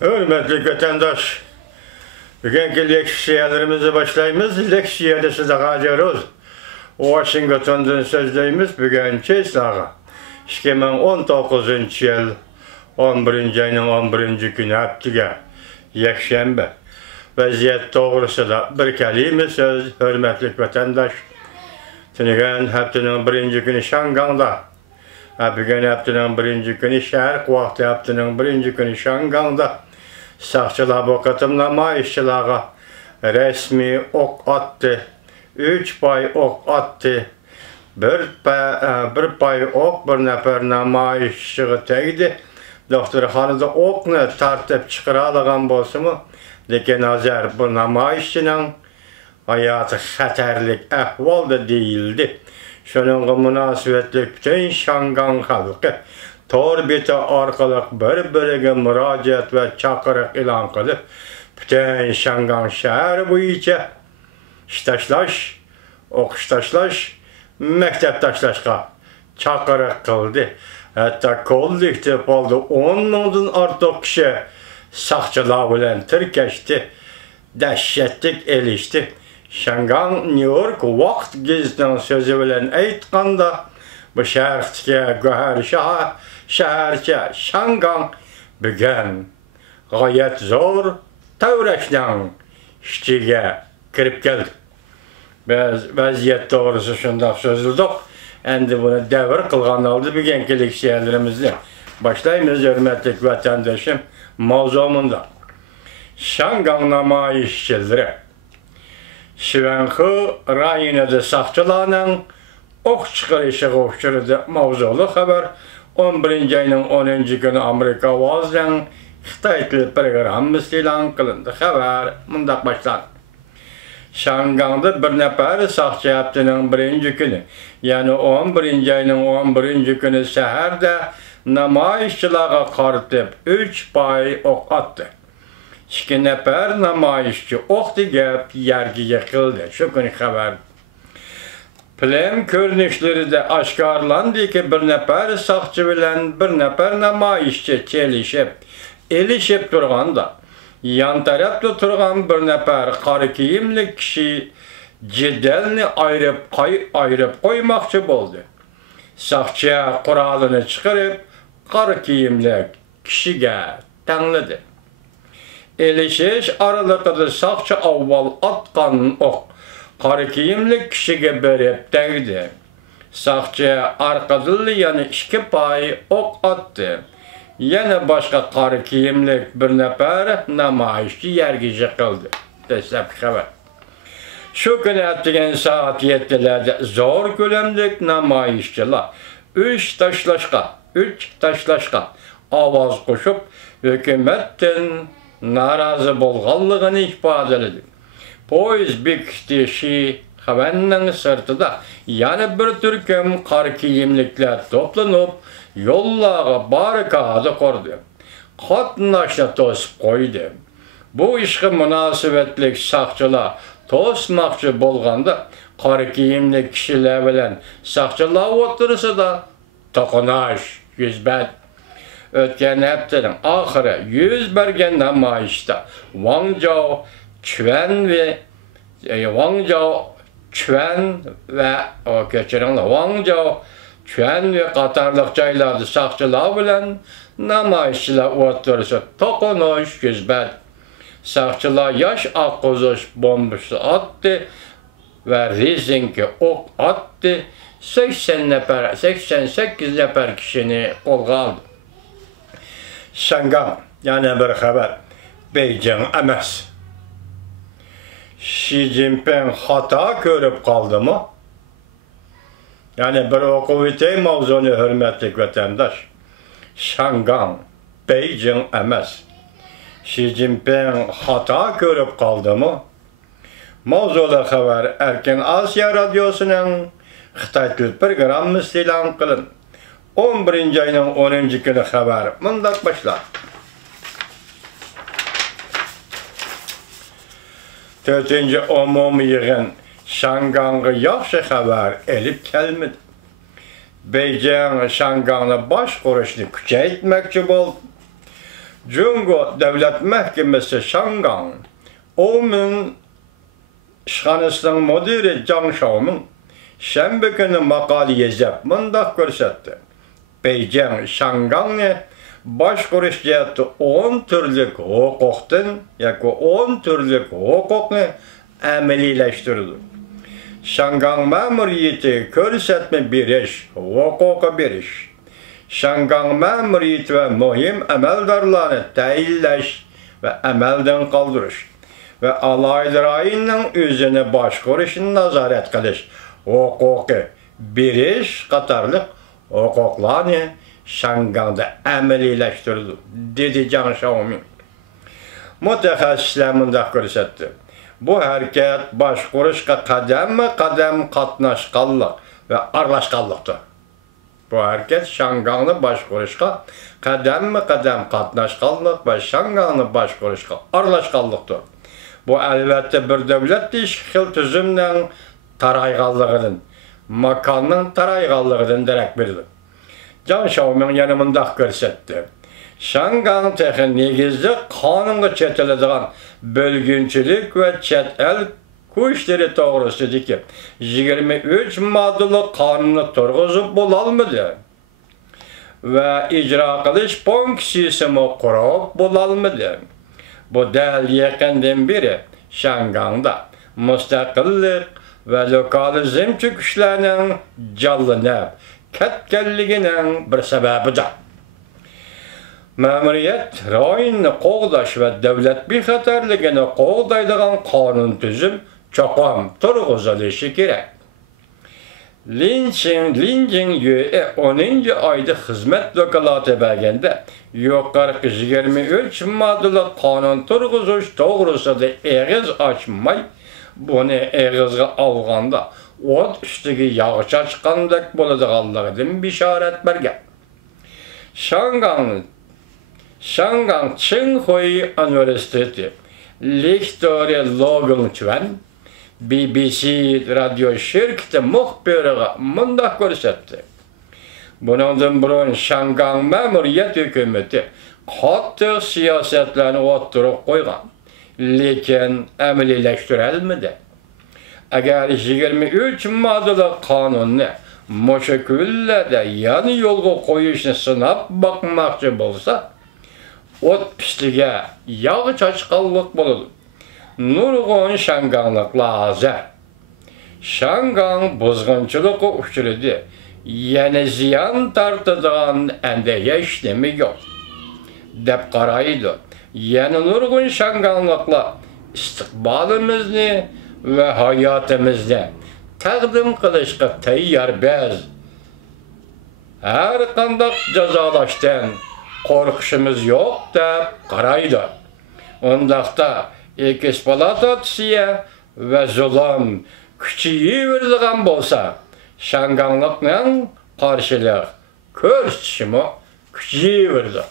Hürmetli vatandaş, bugünkü leksiyalarımızı başlayımız. Leksiyada size geliyoruz. Washington'dan sözleyimiz bugünkü sağa. 2019 yıl 11. ayının 11. günü haftiga Yekşembe. Vaziyet doğrusu da bir kelime söz, hürmetli vatandaş. Tinigen haftanın 1. günü Şangang'da. Bugün haftanın 1. günü Şarkı vakti haftanın 1. günü Şangang'da. Sağçılar bakatımlama işçilara resmi ok attı. 3 pay ok attı. Bir pay ok bir nefer namayişçiği tegdi. Doktorxanada oknu tartıp çıkaralagan bolsunmu? Lekin hazır bu namayişçinin hayatı xatarlik ahvalda değildi. Şununla münasebetlik bütün Şangang halkı tor beti arkalık bir-biriga müracaat ve çakırık ilan kılıp bütün Şangang şehri boyunca iştaşlaş, okuştaşlaş, mektep taşlaşka çakırık kıldı. Hatta kollektif oldu 10 mindən artıq kişi saqçılar bilen tirkeşti, dəhşetlik elişti. Şangang New York vaqt gezisinin sözü bilen aytqanda bu şehirçe göher şehirçe Şangang bugün gayet zor tavraşdan işçiye kirip geldi. Biz vaziyet doğrusu şundak sözüldük. Endi bunu devir kılgan aldı bugünkü leksiyalarımızda. Başlayımız hürmetli vatandaşım mavzumunda. Şangang namayişçileri Şivanxı rayonida saqçılarının ok çıkarışı qoşçurdu mavzulu haber 11. ayının 10. günü Amerika avazdan Xitay tili programması ilan kılındı. Haber mundaq başlandı. Şangang'da bir nefer saqçı haftanın 1. günü, yani 11. ayının 11. günü seherde namayişçilara qarıtıp 3 pay ok attı. 2 nefer namayişçi ok digep yergi yıkıldı. Şu günü haber. Plan görünüşleri de aşkarlandı ki bir nefer saqçı bilen bir nefer namayişçi çelişip, elişip durğanda. Yan tarafta turgan bir nefer qarı kiyimli kişi cedelni ayırıp koymakçı boldu. Saqçıya kuralını çıkarıp qarı kiyimli kişiye tanıdı. Elişiş aralıqda saqçı avval atqan ok qarı kiyimli kişiye berip tegdi. Saqçı arqadıllı yani 2 pay ok attı. Yine başka qarı kiyimlik bir nefer namayişçi yergi yıkıldı. Destek haber. Şu günü ettiğin saat 7'lerde zor kölemlik namayişçiler 3 taşlaşka avaz koşup hükümetten narazı bolğanlığını ifadeledik. Poyuz bükdişi haberinin sırtıda yani bir türküm qarı kiyimlikler toplanıp yollağa barikadı kurdu. Katnaşla tosip koydu. Bu işe münasebetlik saqçılar tosmakçı bolğanda qarı kiyimli kişiler bilen saqçılar otursa da tokunaş, yüzbet. Ötken haftanın ahırı yüz bergen namayişte Wang Zhao Quan ve qatarlıq caylarda saqçılar bilen namayişçiler otursa tokunuş, yüzbet. Saqçılar yaş akkuzuş bombası attı ve Rizinki ok attı. 88 nefer kişini kolga aldı. Şangang, yani bir haber. Beijing emas. Xi Jinping hata görüp kaldı mı? Yani bir okuvite mavzunu hürmetli vatandaş. Şangang, Beijing emas. Xi Jinping hata görüp kaldı mı? Mavzulu haber Erkin Asya Radyosu'nun Xitay tili programması ilan kılın. 11. ayının 10. günü haber. Mundaq başlar. 4. umumi yığın Şangang'a yaxşı haber elip gelmedi. Beijing Şangang'la baş kuruşunu küçeytmekçi boldu. Jungo Devlet Mahkemesi Shangang, onun işhanəsinin müdiri Zhang Shaomin şənbə günü makale yazıb mındaq göstərdi. Beijing Shanghang'ı baş konuş cəhətdə 10 türlük hüquqdan, yəni 10 türlük hüquqni əməliləşdirdi. Shangang məmuriyyəti göstərmə beriş, hüququ beriş. Shangang məmuriyyəti və mühim əməldarlarını təyinləş və əməldən qaldırış və alaylarının özünü baş konuşunu nazaret qilish hüququ beriş qatarlıq hüquqlarını Şangangda əməliləşdirildi, dedi Zhang Shaomin. Mütəxəssislər mündəq göstərdi. Bu hərəkət baş konuşqa qədəm-qədəm qatnaşqanlıq və arlaşqanlıqdır. Bu hərəkət Şangangda baş konuşqa qədəm-qədəm qatnaşqanlıq və Şangangda baş konuşqa arlaşqanlıqdır. Bu əlbəttə bir dövlət işğal tüzümdən tarayğanlığının, makanın tarayğanlığının dərək verilir. Zhang Shaomin yana mündəq göstərdi. Shangang texi negizli qanunga çetiladigan bölgünçülük və chet el kuişleri to'g'risida ki 23 moddali qonunni turg'izib bo'lolmadi va ijro qilish funksiyasini qurib bo'lolmadi. Bu dal yaqindan beri Shangangda mustaqillik va lokalizmchi kuchlarning jonlanib ketganligining bir sababidir. Ma'muriyat rayonni qo'g'dash va davlat bexatarligini qo'g'daydigan qonun tuzum cho'qim turg'izilishi kerak. Linjing Yue 10-oyda xizmat vakolati berganda yuqorqi 23 moddali qonun turg'izish to'g'risida eg'iz ochmay, buni eg'izga olganda o't ustiga yog' chachqandek bo'ladiganligidan bishorat bergan. Shangang Tsinghua Universiteti lektori Logan Chuan BBC radio şirketi muxbiriga mundaq ko'rsatdi. Bundan burun Shangang ma'muriyat hukumati qattiq siyosatlarni o'ttirib qo'ygan, lekin amaliylashtiririlmadi. Agar 23 moddali qonunni mushu kunlarda yana yo'lga qo'yishni sinab boqmoqchi bo'lsa, o't ustiga yog' chachqanlik bo'ladi. Nurg'un Shangangliklar hozir Shangang buzg'unchilikqa uchradi. Yana ziyon tortadigan andaga hech nima yo'q deb qaraydi. Yana nurg'un Shangangliklar istiqbolimizni va hayotimizni taqdim qilishga tayyor biz. Har qanday jazolashdan qo'rqishimiz yo'q deb qaraydi. Undaqda eksploatatsiya va zulm kuchayaveradigan bo'lsa, Shanganglikning qarshilik ko'rsatishimi kuchayaveradi.